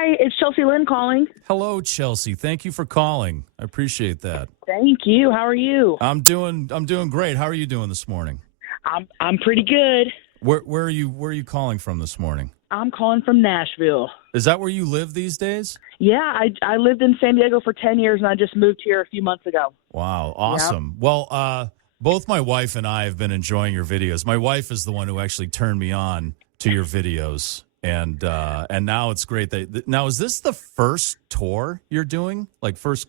Hi, it's Chelsie Lynn calling. Hello, Chelsie. Thank you for calling. I appreciate that. Thank you. How are you? I'm doing great. How are you doing this morning? I'm pretty good. Where are you calling from this morning? I'm calling from Nashville. Is that where you live these days? Yeah, I lived in San Diego for 10 years, and I just moved here a few months ago. Wow, awesome. Yeah. Well, both my wife and I have been enjoying your videos. My wife is the one who actually turned me on to your videos. And now it's great. Now, is this the first tour you're doing? Like first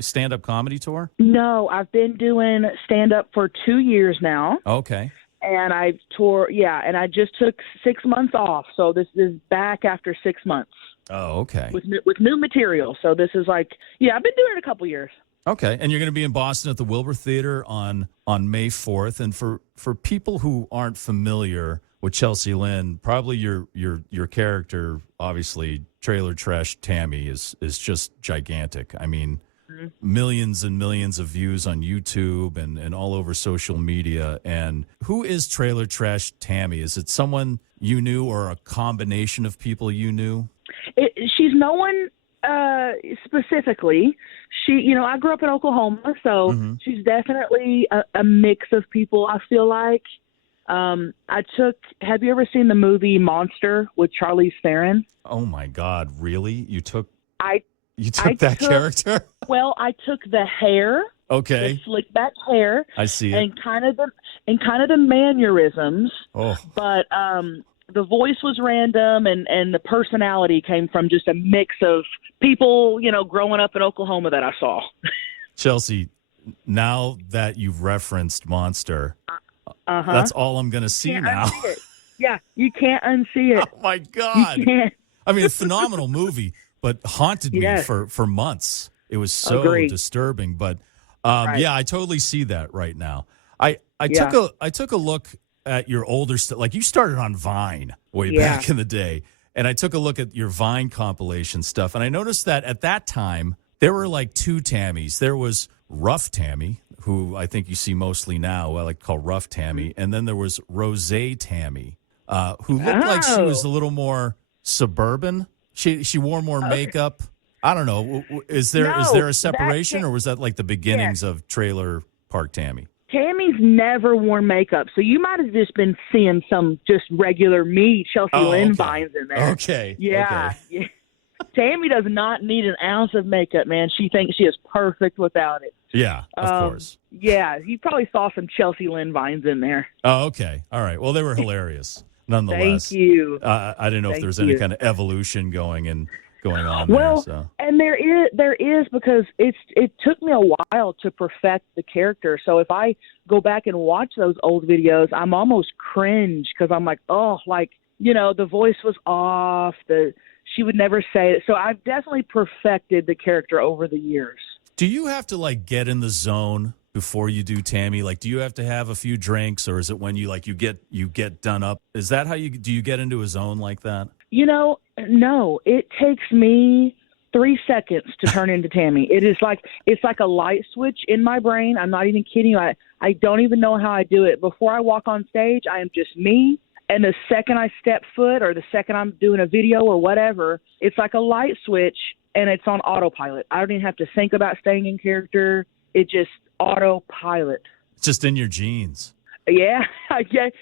stand-up comedy tour? No, I've been doing stand-up for 2 years now. Okay. And I just took 6 months off. So this is back after 6 months. Oh, okay. With new material. So this is I've been doing it a couple years. Okay. And you're going to be in Boston at the Wilbur Theater on May 4th. And for people who aren't familiar with Chelsie Lynn, probably your character, obviously, Trailer Trash Tammy, is just gigantic. I mean, millions and millions of views on YouTube and all over social media. And who is Trailer Trash Tammy? Is it someone you knew or a combination of people you knew? She's no one specifically. I grew up in Oklahoma, so she's definitely a mix of people, I feel like. Have you ever seen the movie Monster with Charlize Theron? Oh my God, really? You took that character? Well, I took the hair, okay, the slick back hair. I see it. And kind of the mannerisms. Oh. But the voice was random and the personality came from just a mix of people, growing up in Oklahoma that I saw. Chelsie, now that you've referenced Monster, that's all I'm going to see now. Yeah, you can't unsee it. Oh, my God. You can't. I mean, a phenomenal movie, but haunted me for months. It was so disturbing. But, yeah, I totally see that right now. I took a look at your older stuff. Like, you started on Vine way back in the day. And I took a look at your Vine compilation stuff. And I noticed that at that time, there were like two Tammys. There was Rough Tammy, who I think you see mostly now, I like to call Rough Tammy. And then there was Rosé Tammy, who looked like she was a little more suburban. She wore more makeup. I don't know. Is there a separation, or was that like the beginnings of Trailer Park Tammy? Tammy's never worn makeup, so you might have just been seeing some just regular Chelsie Lynn vines in there. Okay. Yeah. Okay. Yeah. Tammy does not need an ounce of makeup, man. She thinks she is perfect without it. Yeah, of course. Yeah, you probably saw some Chelsie Lynn vines in there. Oh, okay. All right. Well, they were hilarious, nonetheless. Thank you. I didn't know if there's any kind of evolution going on well, there. So. And there is because it took me a while to perfect the character. So if I go back and watch those old videos, I'm almost cringe because I'm like, the voice was off. She would never say it. So I've definitely perfected the character over the years. Do you have to get in the zone before you do Tammy? Like, do you have to have a few drinks, or is it when you get done up? Is that how do you get into a zone like that? No, it takes me 3 seconds to turn into Tammy. It's like a light switch in my brain. I'm not even kidding you. I don't even know how I do it. Before I walk on stage, I am just me. And the second I step foot or the second I'm doing a video or whatever, it's like a light switch and it's on autopilot. I don't even have to think about staying in character. It just autopilot. It's just in your genes. Yeah, I guess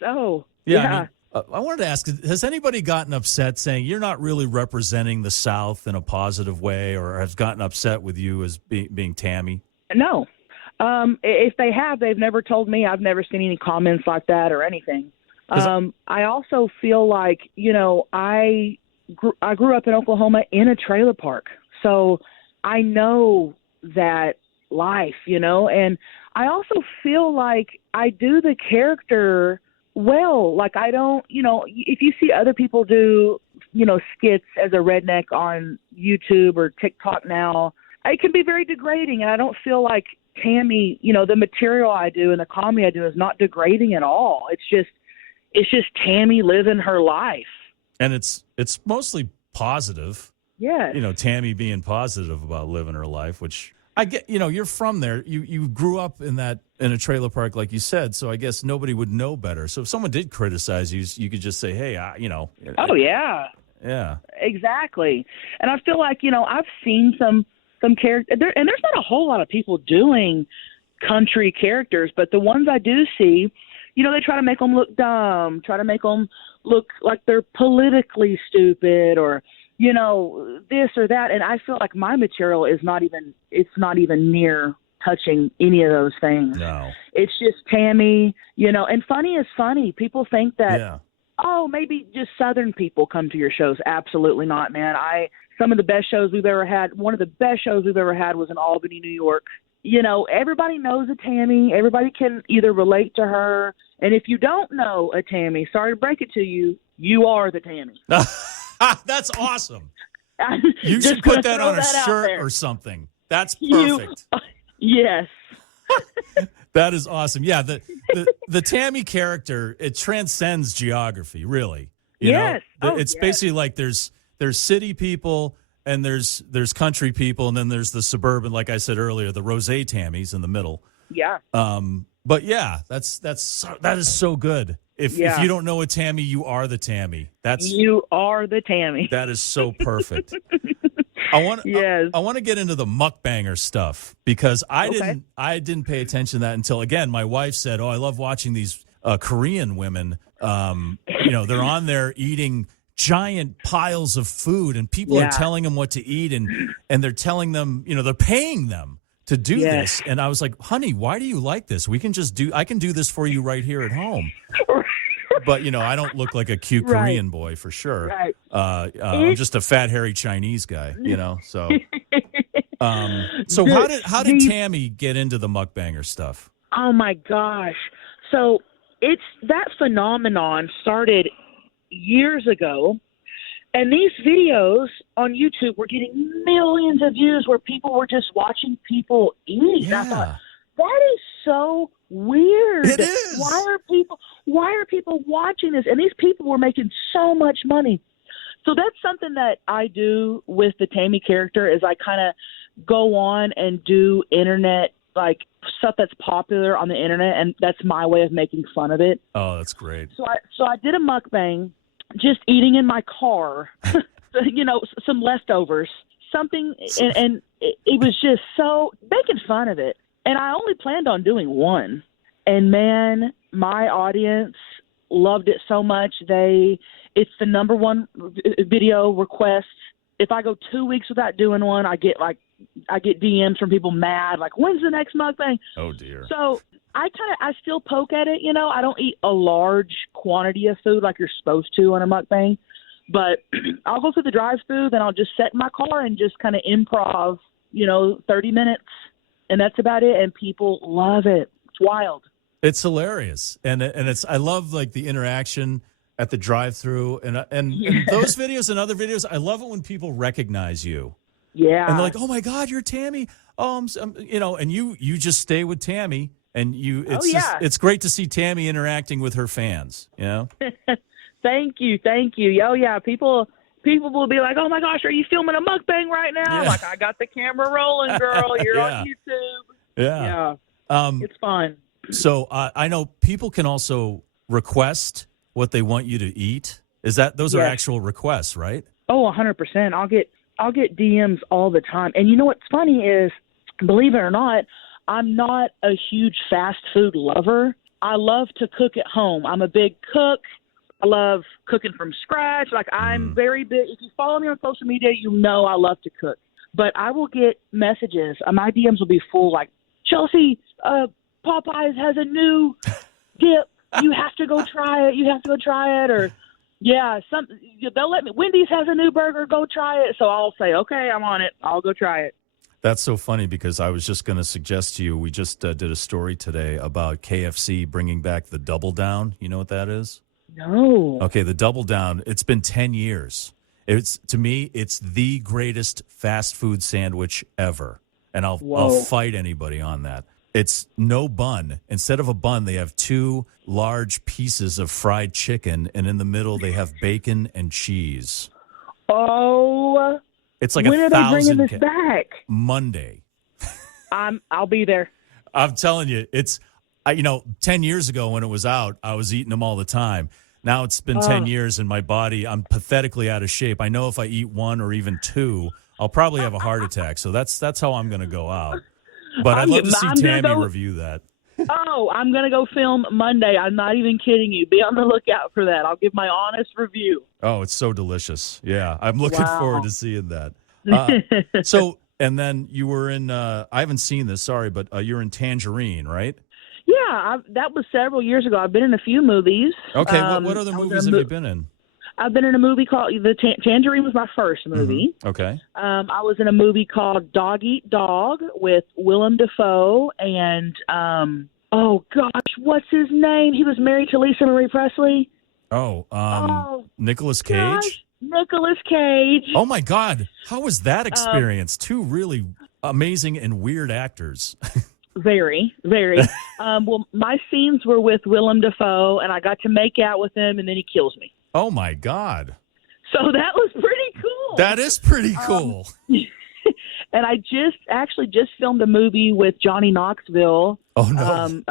so. Yeah. I mean, I wanted to ask, has anybody gotten upset saying you're not really representing the South in a positive way, or has gotten upset with you as being Tammy? No. If they have, they've never told me. I've never seen any comments like that or anything. I also feel like, I grew up in Oklahoma in a trailer park. So I know that life, and I also feel like I do the character well. Like I don't, if you see other people do, skits as a redneck on YouTube or TikTok now, it can be very degrading. And I don't feel like Tammy, the material I do and the comedy I do is not degrading at all. It's just Tammy living her life. And it's mostly positive. Yeah. Tammy being positive about living her life, which I get, you're from there. You grew up in a trailer park, like you said, so I guess nobody would know better. So if someone did criticize you, you could just say, hey, Oh, yeah. Yeah. Exactly. And I feel like, I've seen some characters, and there's not a whole lot of people doing country characters, but the ones I do see, they try to make them look dumb, try to make them look like they're politically stupid or, this or that. And I feel like my material it's not even near touching any of those things. No. It's just Tammy, and funny is funny. People think that, oh, maybe just Southern people come to your shows. Absolutely not, man. Some of the best shows we've ever had, one of the best shows we've ever had was in Albany, New York. Everybody knows a Tammy. Everybody can either relate to her. And if you don't know a Tammy, sorry to break it to you, you are the Tammy. That's awesome. You should put that on a shirt or something. That's perfect. Yes. That is awesome. Yeah, the Tammy character, it transcends geography, really. Yes. It's basically like there's city people and there's country people, and then there's the suburban, like I said earlier, the rosé Tammys in the middle. Yeah. But yeah, that is so good. If you don't know a Tammy, you are the Tammy. You are the Tammy. That is so perfect. I want to get into the mukbanger stuff because I didn't pay attention to that until, again, my wife said, "Oh, I love watching these Korean women. They're on there eating giant piles of food, and people are telling them what to eat, and they're telling them, they're paying them to do this." And I was like, "Honey, why do you like this? I can do this for you right here at home." But, I don't look like a cute Korean boy for sure. Right. I'm just a fat, hairy Chinese guy, so. So how did Tammy get into the mukbanger stuff? Oh, my gosh. So that phenomenon started years ago. And these videos on YouTube were getting millions of views where people were just watching people eat. Yeah. I thought, that is so weird. It is. Why are people watching this? And these people were making so much money. So that's something that I do with the Tammy character is I kind of go on and do internet, like stuff that's popular on the internet, and that's my way of making fun of it. Oh, that's great. So I did a mukbang just eating in my car, some leftovers, something, and it was just so making fun of it. And I only planned on doing one. And, man, my audience loved it so much. It's the number one video request. If I go 2 weeks without doing one, I get DMs from people mad, like, when's the next mukbang? Oh, dear. So I still poke at it. I don't eat a large quantity of food like you're supposed to on a mukbang. But I'll go through the drive-thru, then I'll just sit in my car and just kind of improv, 30 minutes. And that's about it, and people love it. It's wild. It's hilarious, and I love like the interaction at the drive-through, and those videos and other videos. I love it when people recognize you. Yeah, and they're like, "Oh my God, you're Tammy!" And you just stay with Tammy, and it's great to see Tammy interacting with her fans. Thank you. Oh yeah, people will be like, "Oh my gosh, are you filming a mukbang right now?" Yeah. Like, I got the camera rolling, girl. You're on YouTube. Yeah. It's fun. So I know people can also request what they want you to eat. Those are actual requests, right? Oh, 100%. I'll get DMs all the time. And you know what's funny is, believe it or not, I'm not a huge fast food lover. I love to cook at home. I'm a big cook. I love cooking from scratch. Like, I'm very big. If you follow me on social media, I love to cook. But I will get messages. My DMs will be full, like, Chelsie, Popeyes has a new dip. You have to go try it. Or, they'll let me. Wendy's has a new burger. Go try it. So I'll say, okay, I'm on it. I'll go try it. That's so funny because I was just going to suggest to you, we just did a story today about KFC bringing back the Double Down. You know what that is? No. Okay, the Double Down, it's been 10 years. To me, it's the greatest fast food sandwich ever. And I'll fight anybody on that. It's no bun. Instead of a bun, they have 2 large pieces of fried chicken, and in the middle they have bacon and cheese. Oh. It's like when are they bringing this back? Monday. I'll be there. I'm telling you, 10 years ago when it was out, I was eating them all the time. Now it's been 10 years and my body, I'm pathetically out of shape. I know if I eat one or even two, I'll probably have a heart attack. So that's how I'm going to go out. But I'd love to see Tammy review that. Oh, I'm going to go film Monday. I'm not even kidding you. Be on the lookout for that. I'll give my honest review. Oh, it's so delicious. Yeah, I'm looking forward to seeing that. And then you were in, I haven't seen this, sorry, but you're in Tangerine, right? Yeah, that was several years ago. I've been in a few movies. Okay, what other movies have you been in? I've been in a movie called Tangerine was my first movie. Mm-hmm. Okay. I was in a movie called Dog Eat Dog with Willem Dafoe and oh gosh, what's his name? He was married to Lisa Marie Presley. Nicolas Cage. Gosh, Nicolas Cage. Oh my God, how was that experience? Two really amazing and weird actors. Very, very. Well, my scenes were with Willem Dafoe, and I got to make out with him, and then he kills me. Oh, my God. So that was pretty cool. That is pretty cool. And I just filmed a movie with Johnny Knoxville. Oh, no.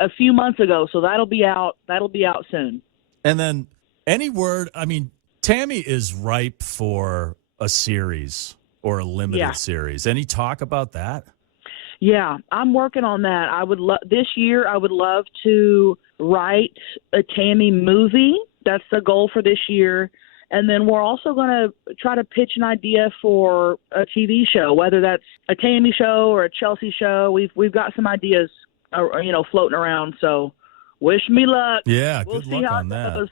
A few months ago, so that'll be out soon. And then any word, I mean, Tammy is ripe for a series or a limited series. Any talk about that? Yeah, I'm working on that. This year I would love to write a Tammy movie. That's the goal for this year. And then we're also going to try to pitch an idea for a TV show, whether that's a Tammy show or a Chelsie show. We've got some ideas, floating around. So wish me luck. Yeah, we'll good luck on that. Goes.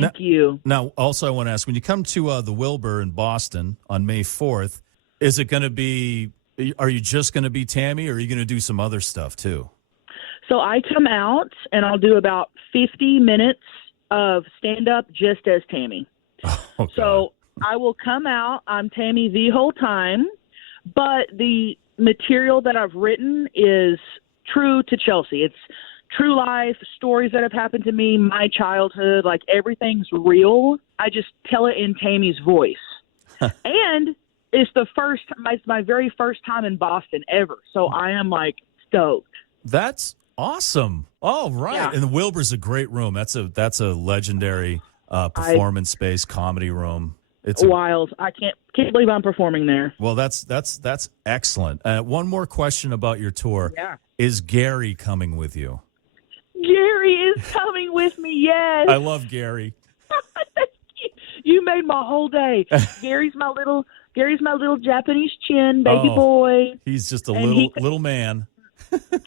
Thank you. Now, also I want to ask, when you come to the Wilbur in Boston on May 4th, is it going to be... Are you just going to be Tammy, or are you going to do some other stuff too? So I come out and I'll do about 50 minutes of stand-up just as Tammy. Oh, so I will come out. I'm Tammy the whole time, but the material that I've written is true to Chelsie. It's true life, stories that have happened to me, my childhood, like everything's real. I just tell it in Tammy's voice. And it's my very first time in Boston ever. So I am like stoked. That's awesome. Oh, right. Yeah. And the Wilbur's a great room. That's a legendary performance space, comedy room. It's wild. I can't believe I'm performing there. Well, that's excellent. One more question about your tour. Yeah. Is Gary coming with you? Gary is coming with me, yes. I love Gary. You made my whole day. Gary's my little Japanese chin baby boy. He's just a little man.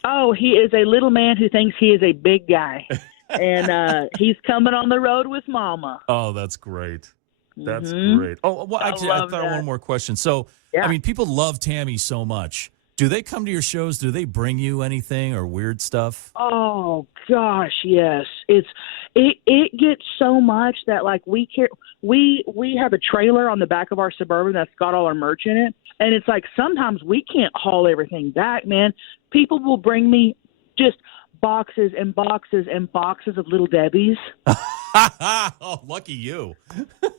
Oh, he is a little man who thinks he is a big guy. And he's coming on the road with Mama. Oh, that's great. That's great. Oh, well, actually, I thought one more question. So, I mean, people love Tammy so much. Do they come to your shows? Do they bring you anything or weird stuff? Oh gosh, yes. It gets so much that like we have a trailer on the back of our Suburban that's got all our merch in it, and it's like sometimes we can't haul everything back, man. People will bring me just boxes and boxes and boxes of Little Debbie's. Oh, lucky you.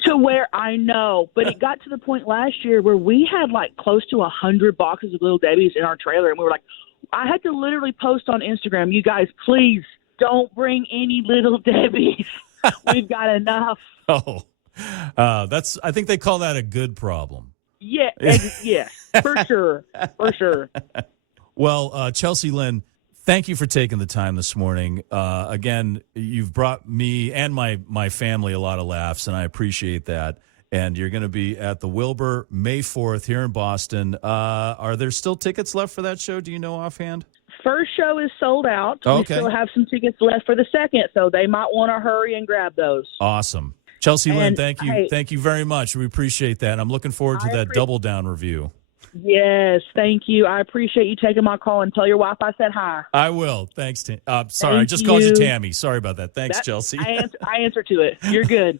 To where I know, but it got to the point last year where we had like close to 100 boxes of Little Debbie's in our trailer, and we were like, I had to literally post on Instagram, you guys, please don't bring any Little Debbie's. We've got enough. Oh, I think they call that a good problem. Yeah, yeah, for sure, for sure. Well, Chelsie, Lynn, thank you for taking the time this morning. Again, you've brought me and my family a lot of laughs, and I appreciate that. And you're going to be at the Wilbur May 4th here in Boston. Are there still tickets left for that show? Do you know offhand? First show is sold out. Okay. We still have some tickets left for the second, so they might want to hurry and grab those. Awesome. Chelsie, Lynn, thank you. Thank you very much. We appreciate that. I'm looking forward to that Double Down review. Yes, thank you. I appreciate you taking my call, and tell your wife I said hi. I will. Thanks. Sorry, I just called you Tammy. Sorry about that. Thanks, Chelsie. I answer to it. You're good.